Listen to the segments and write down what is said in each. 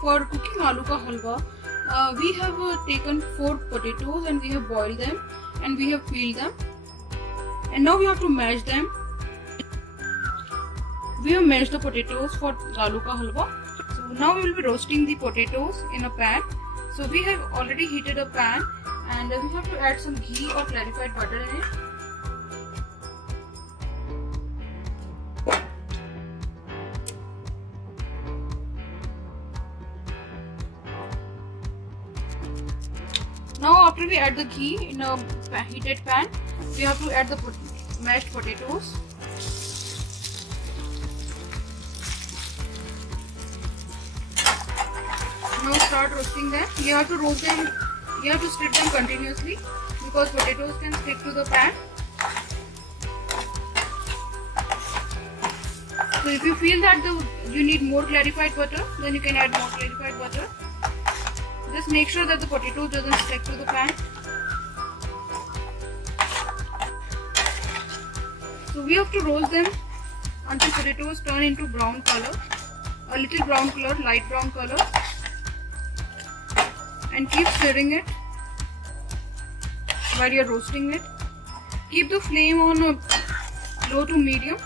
For cooking aloo ka halwa, we have taken 4 potatoes and we have boiled them and we have peeled them, and now we have to mash them. We have mashed the potatoes for aloo ka halwa. So now we will be roasting the potatoes in a pan. So we have already heated a pan and we have to add some ghee or clarified butter in it. Now after we add the ghee in a heated pan, we have to add the mashed potatoes. Now start roasting them. You have to roast them, you have to stir them continuously because potatoes can stick to the pan. So if you feel that you need more clarified butter, then you can add more clarified butter. Just make sure that the potato doesn't stick to the pan. So we have to roast them until potatoes turn into brown color, a little brown color, light brown color, and keep stirring it while you are roasting it. Keep the flame on low to medium,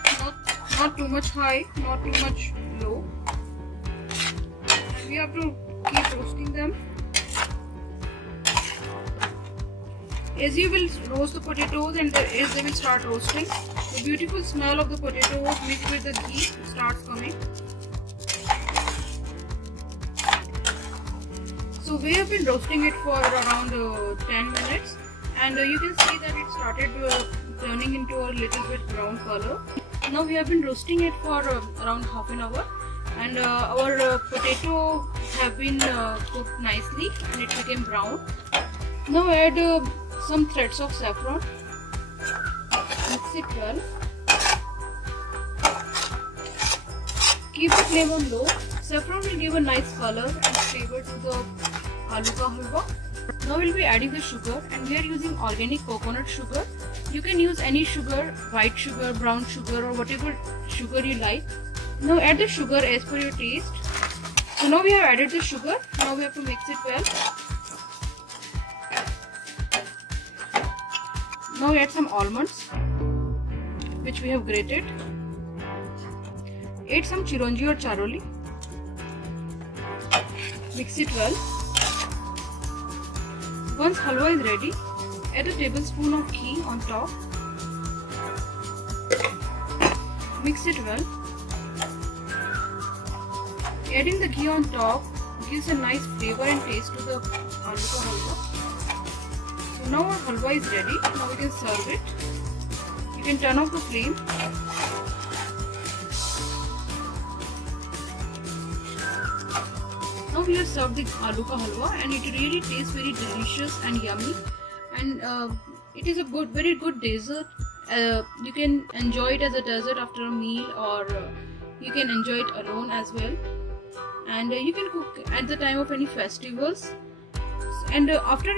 not too much high, not too much low. And we have to keep roasting them. As you will roast the potatoes and as they will start roasting, the beautiful smell of the potatoes mixed with the ghee starts coming. So we have been roasting it for around 10 minutes and you can see that it started turning into a little bit brown color. Now we have been roasting it for around half an hour and our potato have been cooked nicely and it became brown. Now add some threads of saffron. Mix it well. Keep the flame on low. Saffron will give a nice color and flavor to the aloo ka halwa. Now we will be adding the sugar and we are using organic coconut sugar. You can use any sugar, white sugar, brown sugar or whatever sugar you like. Now add the sugar as per your taste. So now we have added the sugar. Now we have to mix it well. Now add some almonds which we have grated. Add some chironji or charoli. Mix it well. Once halwa is ready, add a tablespoon of ghee on top. Mix it well. Adding the ghee on top gives a nice flavor and taste to the aloo ka halwa. So now our halwa is ready. Now we can serve it. You can turn off the flame. Now we have served the aloo ka halwa and it really tastes very delicious and yummy, and it is a very good dessert. You can enjoy it as a dessert after a meal, or you can enjoy it alone as well, and you can cook at the time of any festivals. And after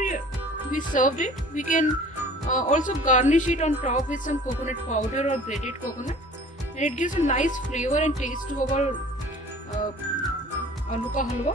we served it, we can also garnish it on top with some coconut powder or grated coconut, and it gives a nice flavor and taste to our aloo ka halwa.